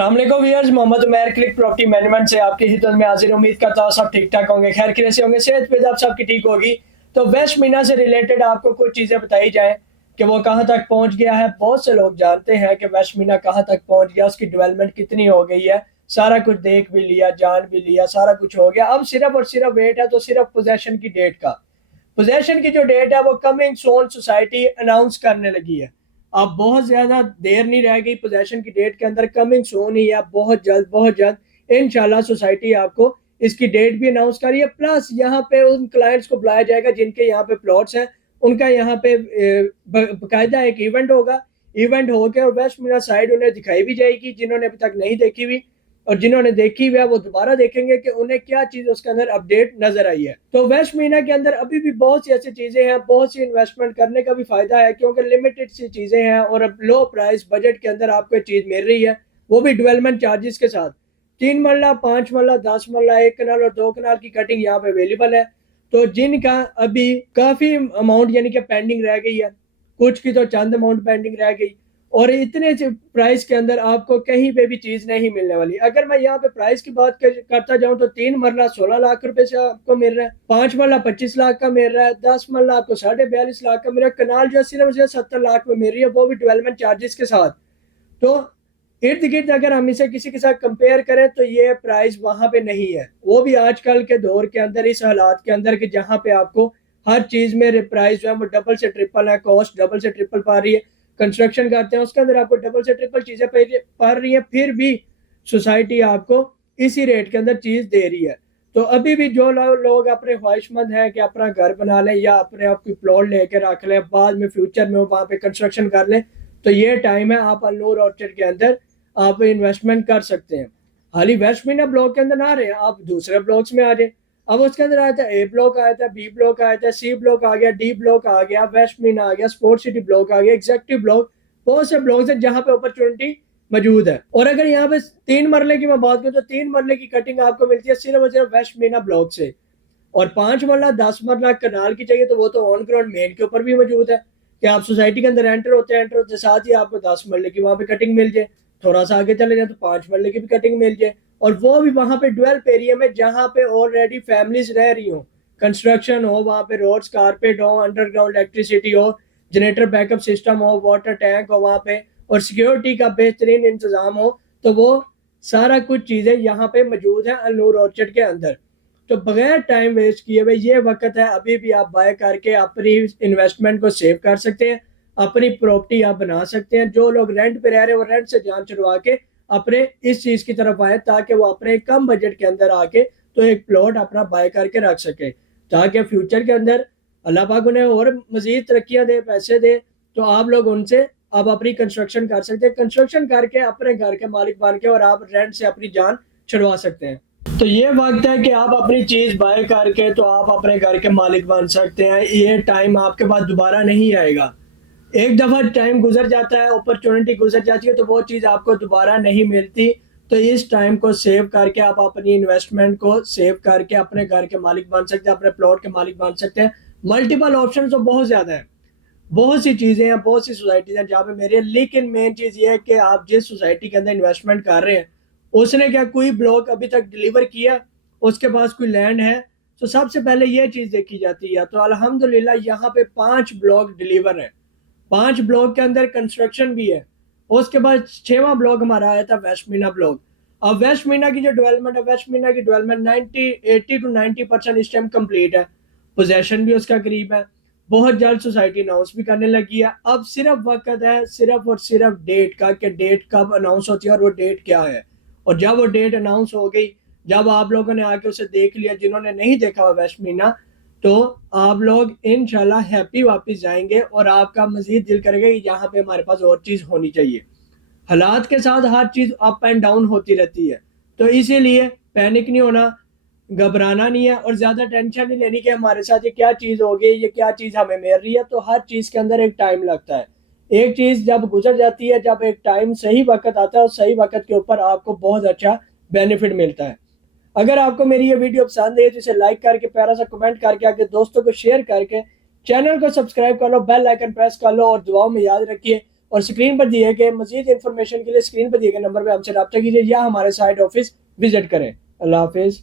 अस्सलाम वालेकुम viewers, Mohammad Umair Click Property Management से आपकी खिदमत में हाजिर। उम्मीद करता हूँ सब ठीक ठाक होंगे, खैर कैसे होंगे, सेहत पे आप सबकी ठीक होगी। तो वेस्ट मीना से रिलेटेड आपको कुछ चीज़ें बताई जाएं कि वो कहाँ तक पहुँच गया है। बहुत से लोग जानते हैं कि वेस्ट मीना कहाँ तक पहुँच गया, उसकी डेवलपमेंट कितनी हो गई है। सारा कुछ देख भी लिया, जान भी लिया, सारा कुछ हो गया। अब सिर्फ और सिर्फ वेट है तो सिर्फ पोजेशन की डेट का। पोजेशन की जो डेट है वो कमिंग सोन सोसाइटी अनाउंस करने लगी है। अब बहुत ज्यादा देर नहीं रह गई पोजेशन की डेट के अंदर, कमिंग सोन ही है, बहुत जल्द इंशाल्लाह सोसाइटी आपको इसकी डेट भी अनाउंस करी है। प्लस यहाँ पे उन क्लाइंट्स को बुलाया जाएगा जिनके यहाँ पे प्लॉट्स हैं, उनका यहाँ पे बाकायदा एक इवेंट होगा। इवेंट होकर और वेस्ट मीना साइड उन्हें दिखाई भी जाएगी जिन्होंने अभी तक नहीं देखी हुई, और जिन्होंने देखी हुई है वो दोबारा देखेंगे कि उन्हें क्या चीज उसके अंदर अपडेट नजर आई है। तो वेस्ट मीना के अंदर अभी भी बहुत सी ऐसी चीजें हैं, बहुत सी इन्वेस्टमेंट करने का भी फायदा है क्योंकि लिमिटेड सी चीजें हैं और अब लो प्राइस बजट के अंदर आपको एक चीज मिल रही है, वो भी डेवलपमेंट चार्जेस के साथ। 3 मरला, 5 मरला, 10 मरला, 1 कनाल और 2 कनाल की कटिंग यहाँ पे अवेलेबल है। तो जिनका अभी काफी अमाउंट यानी कि पेंडिंग रह गई है, कुछ की तो चंद अमाउंट पेंडिंग रह गई, और इतने प्राइस के अंदर आपको कहीं पे भी चीज नहीं मिलने वाली। अगर मैं यहाँ पे प्राइस की बात करता जाऊं तो 3 मरला 16 लाख रुपए से आपको मिल रहा है, 5 मरला 25 लाख का मिल रहा है, 10 मरला आपको 42.5 लाख का मिल रहा है, कनाल जो सिर्फ 70 लाख में मिल रही है, वो भी डेवलपमेंट चार्जेस के साथ। तो इर्द गिर्द अगर हम इसे किसी के साथ कंपेयर करें तो ये प्राइस वहां पे नहीं है, वो भी आजकल के दौर के अंदर, इस हालात के अंदर कि जहां पे आपको हर चीज में प्राइस जो है वो डबल से ट्रिपल है, कॉस्ट डबल से ट्रिपल पा रही है। कंस्ट्रक्शन करते हैं उसके अंदर आपको डबल से ट्रिपल चीजें पड़ रही है, फिर भी सोसाइटी आपको इसी रेट के अंदर चीज दे रही है। तो अभी भी जो लोग अपने ख्वाहिशमंद हैं कि अपना घर बना लें या अपने आप की प्लॉट लेके रख लें, बाद में फ्यूचर में वहां पे कंस्ट्रक्शन कर लें, तो ये टाइम है, आप अल्नूर ऑर्चर्ड के अंदर आप इन्वेस्टमेंट कर सकते हैं। हाल ही वेस्ट मीना ब्लॉक के अंदर ना रहे, आप दूसरे ब्लॉक्स में आ जाए। अब उसके अंदर आया था ए ब्लॉक, आया था बी ब्लॉक, आया था सी ब्लॉक, आ गया डी ब्लॉक, आ गया वेस्ट मीना, आ गया स्पोर्ट सिटी ब्लॉक, आ गया एग्जेक्टिव ब्लॉक। बहुत से ब्लॉक्स हैं जहां पे अपॉर्चुनिटी मौजूद है। और अगर यहाँ पे 3 मरले की मैं बात करूँ तो 3 मरले की कटिंग आपको मिलती है सिर्फ और सिर्फ वेस्ट मीना ब्लॉक से। और 5 मरला 10 मरला कनाल की चाहिए तो वो तो ऑन ग्राउंड मेन के ऊपर भी मौजूद है कि आप सोसाइटी के अंदर एंटर होते साथ ही आपको 10 मरले की वहां पे कटिंग मिल जाए। थोड़ा सा आगे चले जाए तो 5 मरले की भी कटिंग मिल जाए, और वो भी वहां पे डेवलप एरिया में जहां पे ऑलरेडी फैमिलीज रह रही हो, कंस्ट्रक्शन हो, वहां पे रोड्स कारपेट हो, अंडरग्राउंड इलेक्ट्रिसिटी हो, जनरेटर बैकअप सिस्टम हो, वाटर टैंक हो वहां पे, और सिक्योरिटी का बेहतरीन इंतजाम हो। तो वो सारा कुछ चीजें यहाँ पे मौजूद है अल्नूर ऑर्चर्ड के अंदर। तो बगैर टाइम वेस्ट किए हुए ये वक्त है, अभी भी आप बाय करके अपनी इन्वेस्टमेंट को सेव कर सकते हैं, अपनी प्रॉपर्टी आप बना सकते हैं। जो लोग रेंट पे रह रहे हैं वो रेंट से जान छुड़वा के अपने इस चीज की तरफ आए ताकि वो अपने कम बजट के अंदर आके तो एक प्लॉट अपना बाय करके रख सके, ताकि फ्यूचर के अंदर अल्लाह पाक उन्हें और मजीद तरक्कियां दे, पैसे दे, तो आप लोग उनसे आप अपनी कंस्ट्रक्शन कर सकते हैं, कंस्ट्रक्शन करके अपने घर के मालिक बन के और आप रेंट से अपनी जान छुड़वा सकते हैं। तो ये वक्त है कि आप अपनी चीज बाय करके तो आप अपने घर के मालिक बन सकते हैं। ये टाइम आपके पास दोबारा नहीं आएगा, एक दफा टाइम गुजर जाता है, अपॉर्चुनिटी गुजर जाती है तो वो चीज आपको दोबारा नहीं मिलती। तो इस टाइम को सेव करके आप अपनी इन्वेस्टमेंट को सेव करके अपने घर के मालिक बन सकते हैं, अपने प्लॉट के मालिक बन सकते हैं। मल्टीपल ऑप्शन तो बहुत ज्यादा है, बहुत सी चीजें हैं, बहुत सी सोसाइटीज हैं जहाँ पे मेरे हैं, लेकिन मेन चीज ये है कि आप जिस सोसाइटी के अंदर इन्वेस्टमेंट कर रहे हैं उसने क्या कोई ब्लॉक अभी तक डिलीवर किया, उसके पास कोई लैंड है, तो सबसे पहले ये चीज देखी जाती है। तो अल्हम्दुलिल्लाह यहाँ पे 5 ब्लॉक डिलीवर है, 5 ब्लॉक के अंदर कंस्ट्रक्शन भी है। उसके बाद 6वां ब्लॉक हमारा आया था वेस्ट मीना ब्लॉक। अब वेस्ट मीना की जो डेवलपमेंट है, वेस्ट मीना की डेवलपमेंट 80 to 90% इस टाइम कंप्लीट है, पोजेशन भी उसका करीब है, बहुत जल्द सोसाइटी अनाउंस भी करने लगी है। अब सिर्फ वक्त है सिर्फ और सिर्फ डेट का कि डेट कब अनाउंस होती है और वो डेट क्या है। और जब वो डेट अनाउंस हो गई, जब आप लोगों ने आके उसे देख लिया, जिन्होंने नहीं देखा हुआ वेस्ट मीना, तो आप लोग इंशाल्लाह हैप्पी वापस जाएंगे और आपका मजीद दिल करेगा कि यहाँ पे हमारे पास और चीज होनी चाहिए। हालात के साथ हर चीज अप एंड डाउन होती रहती है, तो इसीलिए पैनिक नहीं होना, घबराना नहीं है और ज्यादा टेंशन नहीं लेनी कि हमारे साथ ये क्या चीज हो गई, ये क्या चीज हमें मिल रही है। तो हर चीज के अंदर एक टाइम लगता है, एक चीज जब गुजर जाती है, जब एक टाइम सही वक्त आता है, और सही वक्त के ऊपर आपको बहुत अच्छा बेनिफिट मिलता है। अगर आपको मेरी ये वीडियो पसंद है तो इसे लाइक करके, प्यारा सा कमेंट करके, आगे दोस्तों को शेयर करके, चैनल को सब्सक्राइब कर लो, बेल आइकन प्रेस कर लो, और दुआओं में याद रखिए। और स्क्रीन पर दिए गए मजीद इन्फॉर्मेशन के लिए स्क्रीन पर दिए गए नंबर पर हमसे रब्ता कीजिए या हमारे साइट ऑफिस विजिट करें। अल्लाह हाफिज़।